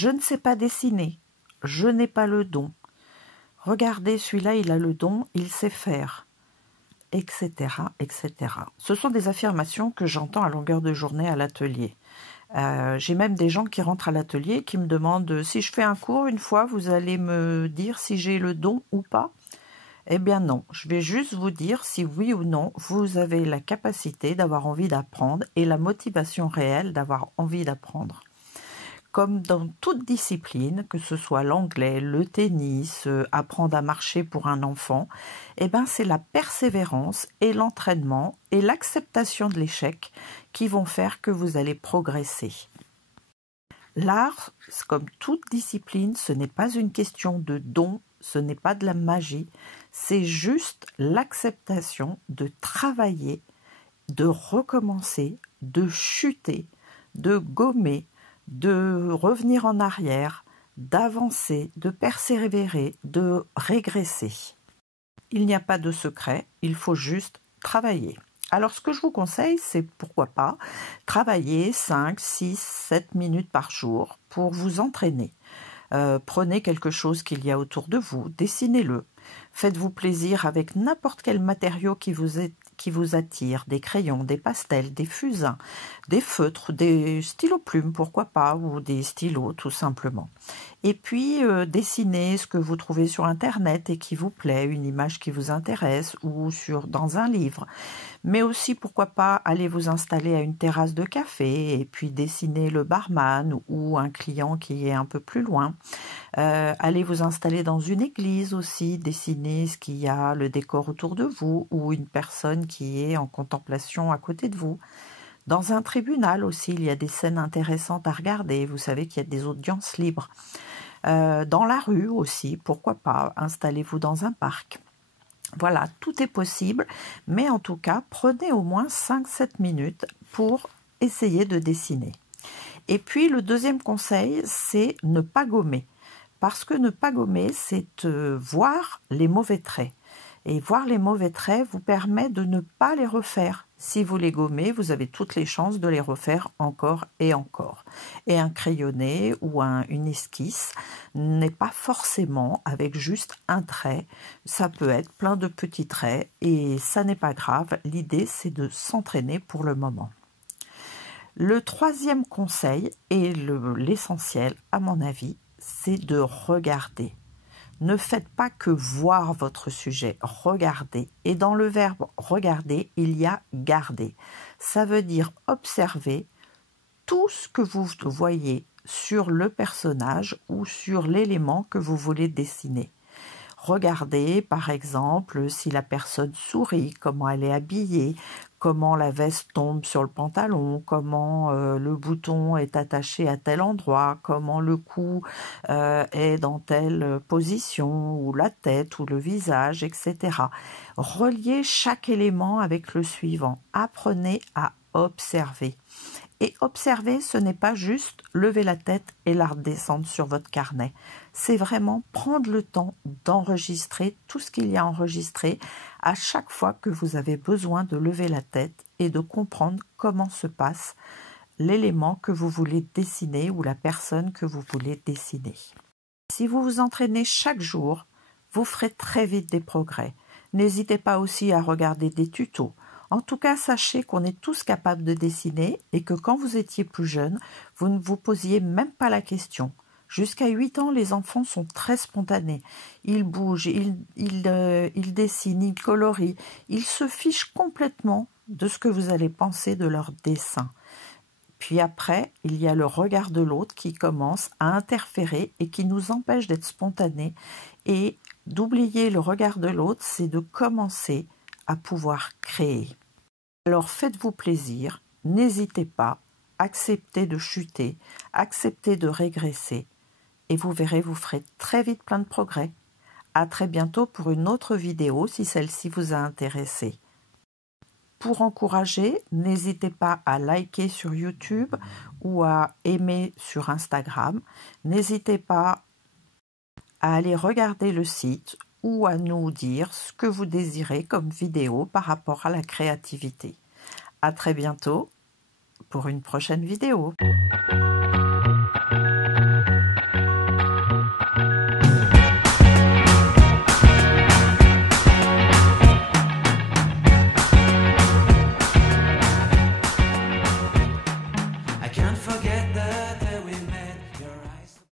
Je ne sais pas dessiner. Je n'ai pas le don. Regardez, celui-là, il a le don, il sait faire. Etc., etc. Ce sont des affirmations que j'entends à longueur de journée à l'atelier. J'ai même des gens qui rentrent à l'atelier qui me demandent si je fais un cours une fois, vous allez me dire si j'ai le don ou pas. Eh bien non, je vais juste vous dire si oui ou non vous avez la capacité d'avoir envie d'apprendre et la motivation réelle d'avoir envie d'apprendre. Comme dans toute discipline, que ce soit l'anglais, le tennis, apprendre à marcher pour un enfant, eh ben c'est la persévérance et l'entraînement et l'acceptation de l'échec qui vont faire que vous allez progresser. L'art, comme toute discipline, ce n'est pas une question de don, ce n'est pas de la magie, c'est juste l'acceptation de travailler, de recommencer, de chuter, de gommer, de revenir en arrière, d'avancer, de persévérer, de régresser. Il n'y a pas de secret, il faut juste travailler. Alors ce que je vous conseille, c'est pourquoi pas travailler 5, 6, 7 minutes par jour pour vous entraîner. Prenez quelque chose qu'il y a autour de vous, dessinez-le. Faites-vous plaisir avec n'importe quel matériau qui vous attire, des crayons, des pastels, des fusains, des feutres, des stylos plumes, pourquoi pas, ou des stylos tout simplement. Et puis dessinez ce que vous trouvez sur internet et qui vous plaît, une image qui vous intéresse ou dans un livre. Mais aussi pourquoi pas aller vous installer à une terrasse de café et puis dessiner le barman ou un client qui est un peu plus loin. Allez vous installer dans une église aussi, dessiner ce qu'il y a, le décor autour de vous ou une personne qui est en contemplation à côté de vous. Dans un tribunal aussi, il y a des scènes intéressantes à regarder. Vous savez qu'il y a des audiences libres. Dans la rue aussi, pourquoi pas, installez-vous dans un parc. Voilà, tout est possible, mais en tout cas, prenez au moins 5-7 minutes pour essayer de dessiner. Et puis, le deuxième conseil, c'est ne pas gommer. Parce que ne pas gommer, c'est voir les mauvais traits. Et voir les mauvais traits vous permet de ne pas les refaire. Si vous les gommez, vous avez toutes les chances de les refaire encore et encore. Et un crayonné ou une esquisse n'est pas forcément avec juste un trait. Ça peut être plein de petits traits et ça n'est pas grave. L'idée, c'est de s'entraîner pour le moment. Le troisième conseil, et l'essentiel à mon avis, c'est de regarder. Ne faites pas que voir votre sujet, regardez. Et dans le verbe regarder, il y a garder. Ça veut dire observer tout ce que vous voyez sur le personnage ou sur l'élément que vous voulez dessiner. Regardez par exemple si la personne sourit, comment elle est habillée, comment la veste tombe sur le pantalon, comment le bouton est attaché à tel endroit, comment le cou est dans telle position, ou la tête, ou le visage, etc. Reliez chaque élément avec le suivant. Apprenez à observer. Et observer, ce n'est pas juste lever la tête et la redescendre sur votre carnet. C'est vraiment prendre le temps d'enregistrer tout ce qu'il y a enregistré à chaque fois que vous avez besoin de lever la tête et de comprendre comment se passe l'élément que vous voulez dessiner ou la personne que vous voulez dessiner. Si vous vous entraînez chaque jour, vous ferez très vite des progrès. N'hésitez pas aussi à regarder des tutos. En tout cas, sachez qu'on est tous capables de dessiner et que quand vous étiez plus jeune, vous ne vous posiez même pas la question. Jusqu'à 8 ans, les enfants sont très spontanés. Ils bougent, ils dessinent, ils colorient. Ils se fichent complètement de ce que vous allez penser de leur dessin. Puis après, il y a le regard de l'autre qui commence à interférer et qui nous empêche d'être spontanés. Et d'oublier le regard de l'autre, c'est de commencer à pouvoir créer. Alors faites-vous plaisir, n'hésitez pas, acceptez de chuter, acceptez de régresser et vous verrez, vous ferez très vite plein de progrès. À très bientôt pour une autre vidéo si celle-ci vous a intéressé. Pour encourager, n'hésitez pas à liker sur YouTube ou à aimer sur Instagram. N'hésitez pas à aller regarder le site ou à nous dire ce que vous désirez comme vidéo par rapport à la créativité. À très bientôt pour une prochaine vidéo.